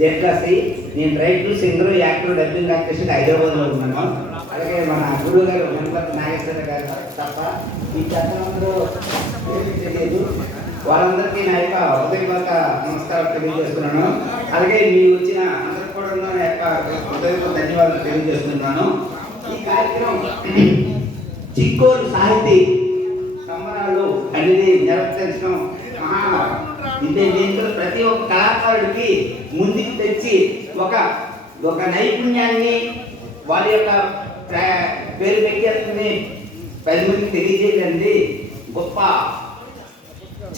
దీర్ఘశ్రీ. నేను writer, singer, actor, dubbing artist హైదరాబాద్లో ఉన్నాను. అలాగే మన గురువు గారు గణపతి నాగేశ్వర గారు తప్ప ఈ చట్టంలో తెలియదు. వాళ్ళందరికీ నా యొక్క హృదయపూర్వక నమస్కారం తెలియజేస్తున్నాను. అలాగే మీరు వచ్చిన అందరికి కూడా నా యొక్క హృదయపూర్వక ధన్యవాదాలు తెలియజేస్తున్నాను. ఈ కార్యక్రమం చిక్కోలు సాహితీ సంబరాలు అనేది నిర్వర్తించడం దీంట్లో ప్రతి ఒక్క కళాకారుడికి ముందుకు తెచ్చి ఒక నైపుణ్యాన్ని వారి యొక్క పేరు పెట్టేసుకుని 10 మందికి తెలియజేయండి గొప్ప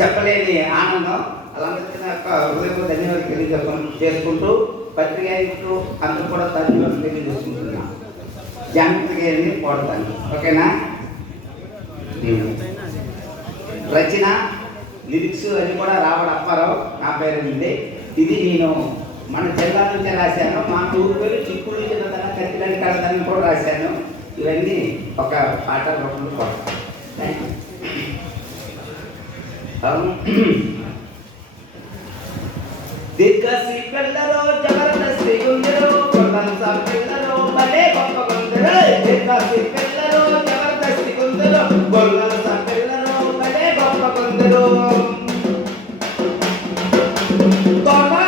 చెప్పలేని ఆనందం. అలాంటి నా యొక్క హృదయపూర్వక ధన్యవాదాలు చేసుకుంటూ పత్రికలు అందరూ కూడా ధన్యవాదాలు తెలియజేసుకుంటున్నాను. జానకి గారిని పోడతాను. ఓకేనా? రచన, లిరిక్స్ అది కూడా రావడం అప్పారావు నా పేరు ఉంది. ఇది నేను మన జిల్లా నుంచి రాశాను. మా ఊరు పేరు చిక్కుడు చిన్నదన కత్తిలని కడదని కూడా రాశాను. ఇవన్నీ ఒక పాట రూపంలో కొడతాను. దీర్ఘశ్రీ పిల్లలు జబర్దస్త్ గుండెలు కొండంతా పిల్లలు భలే గొప్ప గుండెలు. దీర్ఘశ్రీ పిల్లలు జబర్దస్త్ గుండెలు